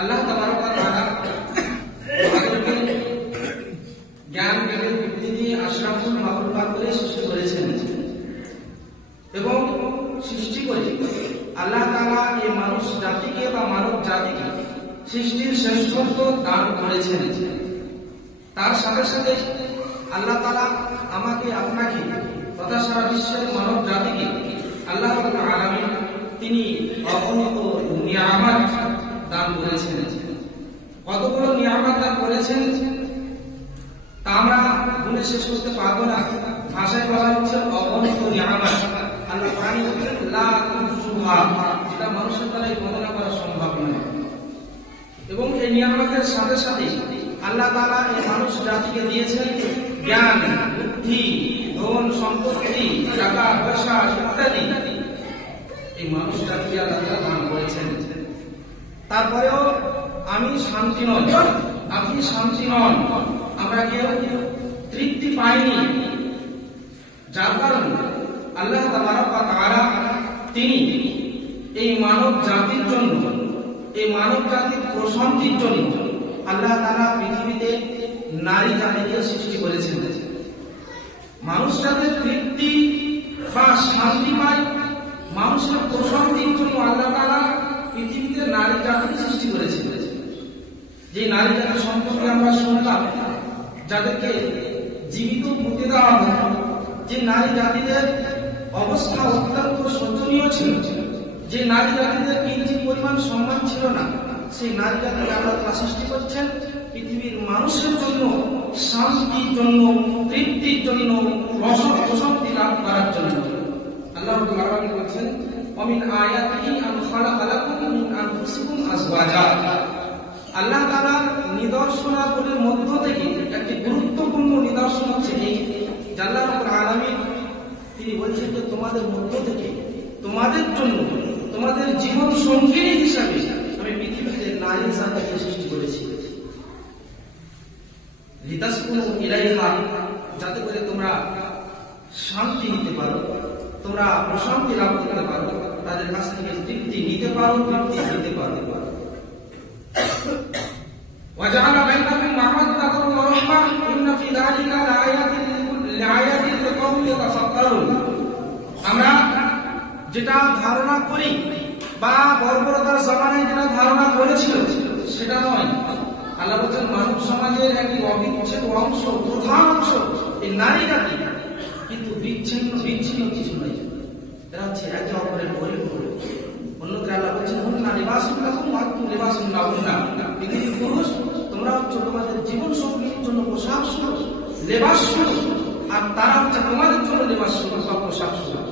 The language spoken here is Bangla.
আল্লাহ তাবারক ওয়া তাআলা আমাদেরকে জ্ঞান বিবেক বুদ্ধি দিয়ে আশরাফুল মাখলুকাত করে সৃষ্টি করেছেন এবং সৃষ্টি করে আল্লাহ তাআলা এই মানুষ জাতিকে বা মানব জাতিকে সৃষ্টির শ্রেষ্ঠত্ব দান করেছেন। তার সাথে সাথে আল্লাহ তাআলা আমাকে আপনাকে তথা সারা বিশ্বের মানব জাতিকে আল্লাহ রাব্বুল আলামিন তিনি অগণিত নিয়ামত দান করেছেন। কতগুলো নিয়ামত দান করেছেন তা আমরা গুণে শেষ করতে পারবো না। ভাষায় বলা হচ্ছে অগণিত নিয়ামত। আল্লাহ কোরআনে বলেন লা তুহসুহা, যেটা মানুষের দ্বারা বর্ণনা করা সম্ভব নয়। এবং এই নিয়ামতের সাথে সাথে আল্লাহ তাআলা এই মানুষ জাতিকে দিয়েছেন জ্ঞান, বুদ্ধি, ধন, সম্পত্তি, টাকা পয়সা ইত্যাদি। এই মানুষ জাতিকে আল্লাহ তাআলা দান করেছেন। তারপরেও আমি শান্তি নন, আপনি শান্তি নন, আমরা কেউ তৃপ্তি পাইনি। যার কারণে আল্লাহ তাবারক ওয়া তাআলা তিনি এই মানব জাতির জন্য, এই মানব জাতির প্রশান্তির জন্য আল্লাহ তাআলা পৃথিবীতে নারী জাতিকে সৃষ্টি করেছেন। মানুষ যাতে তৃপ্তি বা শান্তি পায়, মানুষের প্রশান্তির জন্য আল্লাহ তাআলা পৃথিবীতে নারী জাতিকে সৃষ্টি করেছেন। যে নারী জাতি সম্পর্কে আমরা শুনলাম, যাদেরকে জীবিত পুঁতে দেওয়া হয়, যে নারী জাতিদের অবস্থা অত্যন্ত শোচনীয় ছিল, যে নারী জাতিদের কিঞ্চিৎ পরিমাণ সম্মান ছিল না, সেই নারী জাতিকে আল্লাহ তাআলা সৃষ্টি করছেন পৃথিবীর মানুষের জন্য, শান্তির জন্য, তৃপ্তির জন্য, প্রশান্তি লাভ করার জন্য। আল্লাহ রাব্বুল আলামিন বলেছেন ওমিন আয়াতিহি আন খালাকা লাকুম মিন আনফুসিকুম আজওয়াজা। আল্লাহ তাআলার নিদর্শনাবলীর মধ্য থেকে একটি গুরুত্বপূর্ণ নিদর্শন হচ্ছে এই, আল্লাহ রাব্বুল আলামিন তিনি বলছেন যে তোমাদের মধ্য থেকে, তোমাদের জন্য, তোমাদের জীবন সঙ্গিনী হিসাবে আমি পৃথিবীতে নারী জাতিকে সৃষ্টি করেছি। লিতাসকুনু ইলাইহা, যাতে করে তোমরা শান্তি নিতে পারো, তোমরা প্রশান্তি লাভ করতে পারো, তাদের কাছ থেকে তৃপ্তি নিতে পারো, তৃপ্তি দিতে পারো। ওয়াজআলা বাইনাকুম মাওয়াদ্দাতান ওয়া রাহমাহ ইন্না ফি যালিকা লাআয়াতিন লিকাওমিন ইয়াতাফাক্কারুন। আমরা যেটা ধারণা করি বা বর্বরতার জামানায় যেটা ধারণা করেছিল সেটা নয়। আল্লাহ বলেন মানব সমাজের একটি অবিচ্ছেদ্য অংশ, প্রধান অংশ এই নারী জাতি, কিন্তু বিচ্ছিন্ন কিছু নয়। এরা হচ্ছে একে অপরের পরিপূরক। অন্যত্র আল্লাহ বলছেন হুন্না লিবাসুন লাকুম ওয়া আনতুম লিবাসুন লাহুন্না। পৃথিবীর পুরুষ তোমরা হচ্ছে তোমাদের জীবন সঙ্গীর জন্য পোশাক স্বরূপ, লেবাস স্বরূপ, আর তারা হচ্ছে তোমাদের জন্য লেবাস স্বরূপ বা পোশাক স্বরূপ।